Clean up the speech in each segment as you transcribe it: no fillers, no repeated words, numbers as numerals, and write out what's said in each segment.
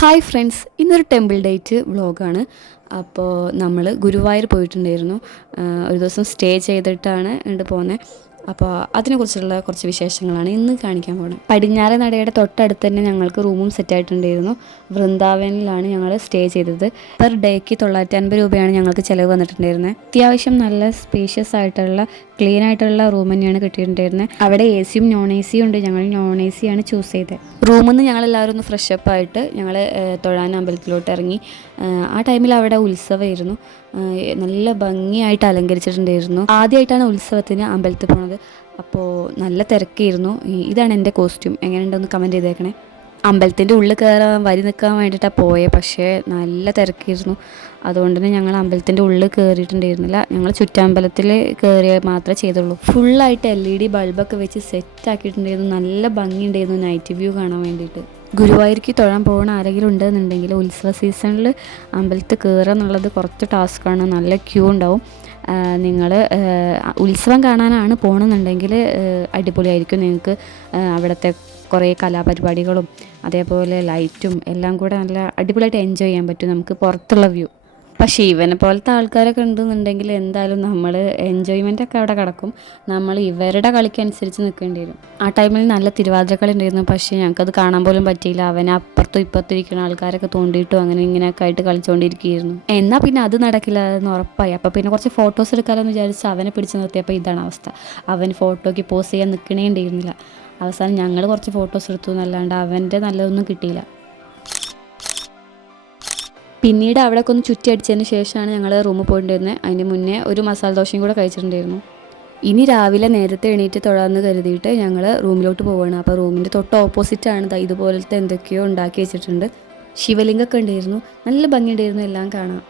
Hi friends, ഇന്നൊരു temple date വ്ളോഗാണ്. അപ്പോൾ നമ്മൾ ഗുരുവായൂർ പോയിട്ടുണ്ടായിരുന്നു. ഒരു ദിവസം സ്റ്റേ ചെയ്തിട്ടാണ് ഇങ്ങോട്ട് പോകുന്നത്. അപ്പോൾ അതിനെക്കുറിച്ചുള്ള കുറച്ച് വിശേഷങ്ങളാണ് ഇന്ന് കാണിക്കാൻ പോകുന്നത്. പടിഞ്ഞാറേ നടയുടെ തൊട്ടടുത്ത് തന്നെ ഞങ്ങൾക്ക് റൂമും സെറ്റായിട്ടുണ്ടായിരുന്നു. വൃന്ദാവനിലാണ് ഞങ്ങൾ സ്റ്റേ ചെയ്തത്. പെർ ഡേക്ക് 950 രൂപയാണ് ഞങ്ങൾക്ക് ചിലവ് വന്നിട്ടുണ്ടായിരുന്നത്. അത്യാവശ്യം നല്ല സ്പേഷ്യസ് ആയിട്ടുള്ള ക്ലീൻ ആയിട്ടുള്ള റൂം തന്നെയാണ് കിട്ടിയിട്ടുണ്ടായിരുന്നത്. അവിടെ എ സിയും നോൺ എ സിയും ഉണ്ട്. ഞങ്ങൾ നോൺ എ സിയാണ് ചൂസ് ചെയ്തത്. റൂമിൽ നിന്ന് ഞങ്ങളെല്ലാവരും ഒന്ന് ഫ്രഷപ്പ് ആയിട്ട് ഞങ്ങൾ തൊഴാൻ അമ്പലത്തിലോട്ട് ഇറങ്ങി. ആ ടൈമിൽ അവിടെ ഉത്സവമായിരുന്നു. നല്ല ഭംഗിയായിട്ട് അലങ്കരിച്ചിട്ടുണ്ടായിരുന്നു. ആദ്യമായിട്ടാണ് ഉത്സവത്തിന് അമ്പലത്തിൽ പോണത്. അപ്പോൾ നല്ല തിരക്കായിരുന്നു. ഇതാണ് എൻ്റെ കോസ്റ്റ്യൂം. എങ്ങനെയുണ്ടെന്ന് കമൻറ്റ് ചെയ്തേക്കണേ. അമ്പലത്തിൻ്റെ ഉള്ളിൽ കയറാൻ വരി നിൽക്കാൻ വേണ്ടിയിട്ടാണ് പോയത്. പക്ഷേ നല്ല തിരക്കായിരുന്നു. അതുകൊണ്ട് തന്നെ ഞങ്ങൾ അമ്പലത്തിൻ്റെ ഉള്ളിൽ കയറിയിട്ടുണ്ടായിരുന്നില്ല. ഞങ്ങൾ ചുറ്റമ്പലത്തിൽ കയറിയ മാത്രമേ ചെയ്തുള്ളൂ. ഫുള്ളായിട്ട് LED ബൾബൊക്കെ വെച്ച് സെറ്റാക്കിയിട്ടുണ്ടായിരുന്നു. നല്ല ഭംഗിയുണ്ടായിരുന്നു നൈറ്റ് വ്യൂ കാണാൻ വേണ്ടിയിട്ട്. ഗുരുവായൂർക്ക് തൊഴാൻ പോകുന്ന ആരെങ്കിലും ഉണ്ടെന്നുണ്ടെങ്കിൽ ഉത്സവ സീസണിൽ അമ്പലത്തിൽ കയറുക എന്നുള്ളത് കുറച്ച് ടാസ്ക്കാണ്. നല്ല ക്യൂ ഉണ്ടാവും. നിങ്ങൾ ഉത്സവം കാണാനാണ് പോകണമെന്നുണ്ടെങ്കിൽ അടിപൊളിയായിരിക്കും. നിങ്ങൾക്ക് അവിടുത്തെ കുറേ കലാപരിപാടികളും അതേപോലെ ലൈറ്റും എല്ലാം കൂടെ നല്ല അടിപൊളിയായിട്ട് എൻജോയ് ചെയ്യാൻ പറ്റും നമുക്ക് പുറത്തുള്ള വ്യൂ. പക്ഷേ ഇവനെ പോലത്തെ ആൾക്കാരൊക്കെ ഉണ്ടെന്നുണ്ടെങ്കിൽ എന്തായാലും നമ്മൾ എൻജോയ്മെൻറ്റൊക്കെ അവിടെ കിടക്കും. നമ്മൾ ഇവരുടെ കളിക്കനുസരിച്ച് നിൽക്കേണ്ടി വരും. ആ ടൈമിൽ നല്ല തിരുവാതിരക്കളി ഉണ്ടായിരുന്നു. പക്ഷേ ഞങ്ങൾക്കത് കാണാൻ പോലും പറ്റിയില്ല. അവനെ അപ്പുറത്തും ഇപ്പുറത്തും ഇരിക്കുന്ന ആൾക്കാരൊക്കെ തോണ്ടിയിട്ടും അങ്ങനെ ഇങ്ങനെയൊക്കെ ആയിട്ട് കളിച്ചുകൊണ്ടിരിക്കുകയായിരുന്നു. എന്നാൽ പിന്നെ അത് നടക്കില്ല എന്ന് ഉറപ്പായി. അപ്പോൾ പിന്നെ കുറച്ച് ഫോട്ടോസ് എടുക്കാമല്ലോ എന്ന് വിചാരിച്ച് അവനെ പിടിച്ച് നിർത്തിയപ്പോൾ ഇതാണ് അവസ്ഥ. അവൻ ഫോട്ടോയ്ക്ക് പോസ് ചെയ്യാൻ നിൽക്കണേ ഉണ്ടായിരുന്നില്ല. അവസാനം ഞങ്ങൾ കുറച്ച് ഫോട്ടോസ് എടുത്തു എന്നല്ലാണ്ട് അവൻ്റെ നല്ലതൊന്നും കിട്ടിയില്ല. പിന്നീട് അവിടെയൊക്കെ ഒന്ന് ചുറ്റി അടിച്ചതിന് ശേഷമാണ് ഞങ്ങൾ റൂമിൽ പോയിട്ടുണ്ടായിരുന്നത്. അതിന് മുന്നേ ഒരു മസാല ദോശയും കൂടെ കഴിച്ചിട്ടുണ്ടായിരുന്നു. ഇനി രാവിലെ നേരത്തെ എണീറ്റ് തൊഴാമെന്ന് കരുതിയിട്ട് ഞങ്ങൾ റൂമിലോട്ട് പോവുകയാണ്. അപ്പോൾ റൂമിൻ്റെ തൊട്ട് ഓപ്പോസിറ്റാണ് ഇതുപോലത്തെ എന്തൊക്കെയോ ഉണ്ടാക്കി വെച്ചിട്ടുണ്ട്. ശിവലിംഗമൊക്കെ ഉണ്ടായിരുന്നു. നല്ല ഭംഗിയുണ്ടായിരുന്നു എല്ലാം കാണാം.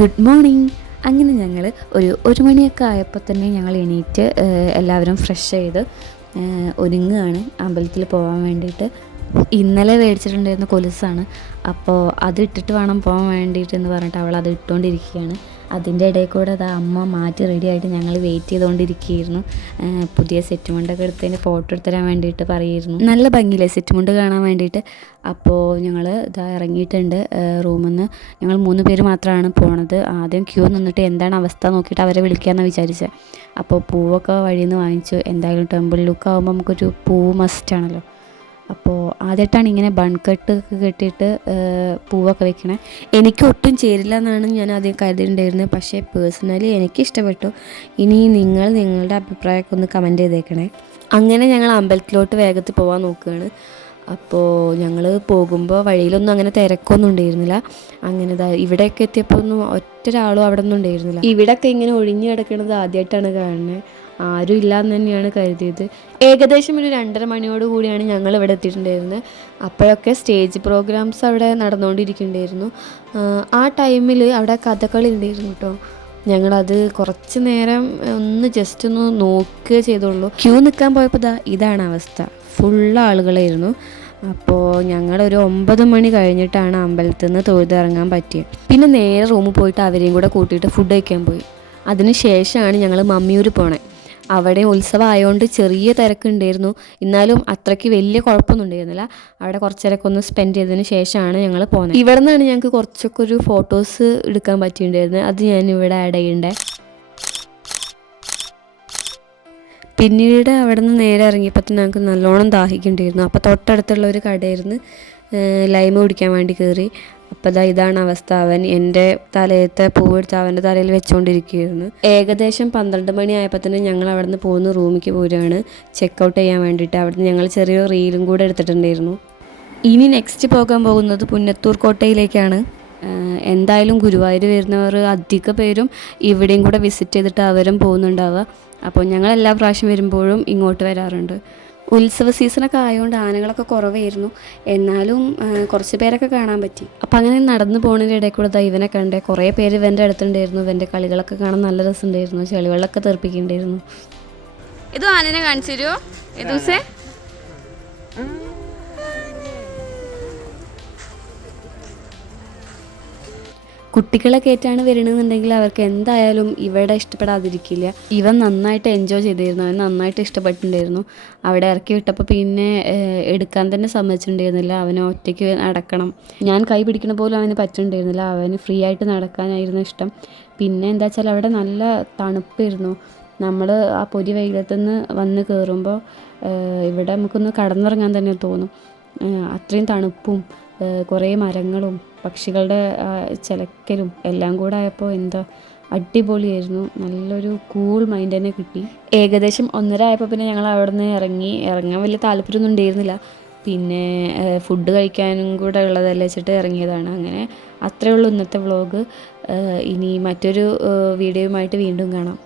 Good morning. അങ്ങനെ ഞങ്ങൾ ഒരു മണിയൊക്കെ ആയപ്പോൾ തന്നെ ഞങ്ങൾ എണീറ്റ് എല്ലാവരും ഫ്രഷ് ചെയ്ത് ഒരുങ്ങുകയാണ് അമ്പലത്തിൽ പോകാൻ വേണ്ടിയിട്ട്. ഇന്നലെ മേടിച്ചിട്ടുണ്ടായിരുന്ന കൊലുസാണ്. അപ്പോൾ അത് ഇട്ടിട്ട് വേണം പോകാൻ വേണ്ടിയിട്ട് എന്ന് പറഞ്ഞിട്ട് അവൾ അത് ഇട്ടുകൊണ്ടിരിക്കുകയാണ്. അതിൻ്റെ ഇടയിൽ കൂടെ അത് അമ്മ മാറ്റി റെഡി ആയിട്ട് ഞങ്ങൾ വെയിറ്റ് ചെയ്തുകൊണ്ടിരിക്കുകയായിരുന്നു. പുതിയ സെറ്റ് മുണ്ടൊക്കെ എടുത്തതിന് ഫോട്ടോ എടുത്ത് തരാൻ വേണ്ടിയിട്ട് പറയുമായിരുന്നു. നല്ല ഭംഗിയില്ലേ സെറ്റ് മുണ്ട് കാണാൻ വേണ്ടിയിട്ട്. അപ്പോൾ ഞങ്ങൾ ഇതാ ഇറങ്ങിയിട്ടുണ്ട് റൂമിൽ നിന്ന്. ഞങ്ങൾ 3 പേര് മാത്രമാണ് പോണത്. ആദ്യം ക്യൂ നിന്നിട്ട് എന്താണ് അവസ്ഥ നോക്കിയിട്ട് അവരെ വിളിക്കാമെന്ന് വിചാരിച്ചത്. അപ്പോൾ പൂവൊക്കെ വഴിയിൽ നിന്ന് വാങ്ങിച്ചു. എന്തായാലും ടെമ്പിൾ ലുക്ക് ആകുമ്പോൾ നമുക്കൊരു പൂവ് മസ്റ്റാണല്ലോ. അപ്പോൾ ആദ്യമായിട്ടാണ് ഇങ്ങനെ ബൺകട്ട് ഒക്കെ കെട്ടിയിട്ട് പൂവൊക്കെ വെക്കണേ. എനിക്ക് ഒട്ടും ചേരില്ല എന്നാണ് ഞാൻ ആദ്യം കരുതിയിട്ടുണ്ടായിരുന്നത്. പക്ഷേ പേഴ്സണലി എനിക്കിഷ്ടപ്പെട്ടു. ഇനി നിങ്ങളുടെ അഭിപ്രായമൊക്കെ ഒന്ന് കമൻറ്റ് ചെയ്തേക്കണേ. അങ്ങനെ ഞങ്ങൾ അമ്പലത്തിലോട്ട് വേഗത്തിൽ പോകാൻ നോക്കുകയാണ്. അപ്പോൾ ഞങ്ങൾ പോകുമ്പോൾ വഴിയിലൊന്നും അങ്ങനെ തിരക്കൊന്നും ഉണ്ടായിരുന്നില്ല. അങ്ങനെ ഇവിടെയൊക്കെ എത്തിയപ്പോൾ ഒന്നും ഒറ്റൊരാളും അവിടെ ഒന്നും ഉണ്ടായിരുന്നില്ല. ഇവിടെയൊക്കെ ഇങ്ങനെ ഒഴിഞ്ഞു കിടക്കുന്നത് ആദ്യമായിട്ടാണ് കാണുന്നത്. ആരും ഇല്ലയെന്ന് തന്നെയാണ് കരുതിയത്. ഏകദേശം ഒരു 2:30 മണിയോട് കൂടിയാണ് ഞങ്ങൾ ഇവിടെ എത്തിയിട്ടുണ്ടായിരുന്നത്. അപ്പോഴൊക്കെ സ്റ്റേജ് പ്രോഗ്രാംസ് അവിടെ നടന്നുകൊണ്ടിരിക്കുന്നുണ്ടായിരുന്നു. ആ ടൈമിൽ അവിടെ കഥകളി ഉണ്ടായിരുന്നു കേട്ടോ. ഞങ്ങളത് കുറച്ച് നേരം ജസ്റ്റ് ഒന്ന് നോക്കുക ചെയ്തുള്ളൂ. ക്യൂ നിൽക്കാൻ പോയപ്പോൾ ഇതാണ് അവസ്ഥ. ഫുൾ ആളുകളായിരുന്നു. അപ്പോൾ ഞങ്ങളൊരു 9 മണി കഴിഞ്ഞിട്ടാണ് അമ്പലത്തിൽ നിന്ന് തൊഴുതിറങ്ങാൻ പറ്റിയത്. പിന്നെ നേരെ റൂമിൽ പോയിട്ട് അവരെയും കൂടെ കൂട്ടിയിട്ട് ഫുഡ് കഴിക്കാൻ പോയി. അതിന് ശേഷമാണ് ഞങ്ങൾ മമ്മിയൂർ പോണേ. അവിടെ ഉത്സവം ആയതുകൊണ്ട് ചെറിയ തിരക്കുണ്ടായിരുന്നു. എന്നാലും അത്രയ്ക്ക് വലിയ കുഴപ്പമൊന്നും ഉണ്ടായിരുന്നില്ല. അവിടെ കുറച്ച് നേരമൊക്കെ ഒന്ന് സ്പെൻഡ് ചെയ്തതിന് ശേഷമാണ് ഞങ്ങൾ പോകുന്നത്. ഇവിടെ നിന്നാണ് ഞങ്ങൾക്ക് കുറച്ചൊക്കെ ഒരു ഫോട്ടോസ് എടുക്കാൻ പറ്റിയിട്ടുണ്ടായിരുന്നത്. അത് ഞാൻ ഇവിടെ ആഡ് ചെയ്യണ്ടേ. പിന്നീട് അവിടെ നിന്ന് നേരെ ഇറങ്ങിയപ്പോൾ തന്നെ ഞങ്ങൾക്ക് നല്ലോണം ദാഹിക്കുന്നുണ്ടായിരുന്നു. അപ്പോൾ തൊട്ടടുത്തുള്ള ഒരു കടയായിരുന്നു. ലൈമ് കുടിക്കാൻ വേണ്ടി കയറി. അപ്പോൾ ഇതാണ് അവസ്ഥ. അവൻ എൻ്റെ തലയത്തെ പൂവെടുത്ത് അവൻ്റെ തലയിൽ വെച്ചുകൊണ്ടിരിക്കുകയായിരുന്നു. ഏകദേശം 12 മണി ആയപ്പോൾ തന്നെ ഞങ്ങൾ അവിടെ നിന്ന് പോകുന്ന റൂമിലേക്ക് പോരുകയാണ് ചെക്കൗട്ട് ചെയ്യാൻ വേണ്ടിയിട്ട്. അവിടുന്ന് ഞങ്ങൾ ചെറിയൊരു റീലും കൂടെ എടുത്തിട്ടുണ്ടായിരുന്നു. ഇനി നെക്സ്റ്റ് പോകാൻ പോകുന്നത് പുന്നത്തൂർ കോട്ടയിലേക്കാണ്. എന്തായാലും ഗുരുവായൂർ വരുന്നവർ അധിക പേരും ഇവിടെയും കൂടെ വിസിറ്റ് ചെയ്തിട്ട് അവരും പോകുന്നുണ്ടാവുക. അപ്പോൾ ഞങ്ങൾ എല്ലാ പ്രാവശ്യം വരുമ്പോഴും ഇങ്ങോട്ട് വരാറുണ്ട്. ഉത്സവ സീസണൊക്കെ ആയതുകൊണ്ട് ആനകളൊക്കെ കുറവായിരുന്നു. എന്നാലും കുറച്ച് പേരൊക്കെ കാണാൻ പറ്റി. അപ്പം അങ്ങനെ നടന്നു പോകുന്നതിൻ്റെ ഇടയിൽ കൂടെ ഇവനെ കണ്ടേ. കുറേ പേര് ഇവൻ്റെ അടുത്തുണ്ടായിരുന്നു. ഇവൻ്റെ കളികളൊക്കെ കാണാൻ നല്ല രസമുണ്ടായിരുന്നു. ചെളിവെള്ളമൊക്കെ തെറിപ്പിക്കുന്നുണ്ടായിരുന്നു. ഇത് ആനനെ കാണിച്ചു തരുമോ? ദിവസേ കുട്ടികളൊക്കെ ആയിട്ടാണ് വരണമെന്നുണ്ടെങ്കിൽ അവർക്ക് എന്തായാലും ഇവിടെ ഇഷ്ടപ്പെടാതിരിക്കില്ല. ഇവൻ നന്നായിട്ട് എൻജോയ് ചെയ്തിരുന്നു, അവൻ നന്നായിട്ട് ഇഷ്ടപ്പെട്ടിട്ടുണ്ടായിരുന്നു. അവിടെ ഇറക്കി വിട്ടപ്പോൾ പിന്നെ എടുക്കാൻ തന്നെ സമ്മതിച്ചിട്ടുണ്ടായിരുന്നില്ല. അവന് ഒറ്റയ്ക്ക് നടക്കണം, ഞാൻ കൈ പിടിക്കണ പോലും അവന് പറ്റുന്നുണ്ടായിരുന്നില്ല. അവന് ഫ്രീ ആയിട്ട് നടക്കാനായിരുന്നു ഇഷ്ടം. പിന്നെ എന്താ വെച്ചാൽ അവിടെ നല്ല തണുപ്പായിരുന്നു. നമ്മൾ ആ പൊരി വെയിലത്തുനിന്ന് വന്ന് കയറുമ്പോൾ ഇവിടെ നമുക്കൊന്ന് കടന്നുറങ്ങാൻ തന്നെ തോന്നും. അത്രയും തണുപ്പും കുറേ മരങ്ങളും പക്ഷികളുടെ ചിലക്കലും എല്ലാം കൂടെ ആയപ്പോൾ എന്താ അടിപൊളിയായിരുന്നു. നല്ലൊരു കൂൾ മൈൻഡ് തന്നെ കിട്ടി. ഏകദേശം 1:30 ആയപ്പോൾ പിന്നെ ഞങ്ങൾ അവിടെ നിന്ന് ഇറങ്ങാൻ വലിയ താല്പര്യമൊന്നും ഉണ്ടായിരുന്നില്ല. പിന്നെ ഫുഡ് കഴിക്കാനും കൂടെ ഉള്ളതല്ലേ വെച്ചിട്ട് ഇറങ്ങിയതാണ്. അങ്ങനെ അത്രയേ ഉള്ളൂ ഇന്നത്തെ വ്ളോഗ്. ഇനി മറ്റൊരു വീഡിയോയുമായിട്ട് വീണ്ടും കാണാം.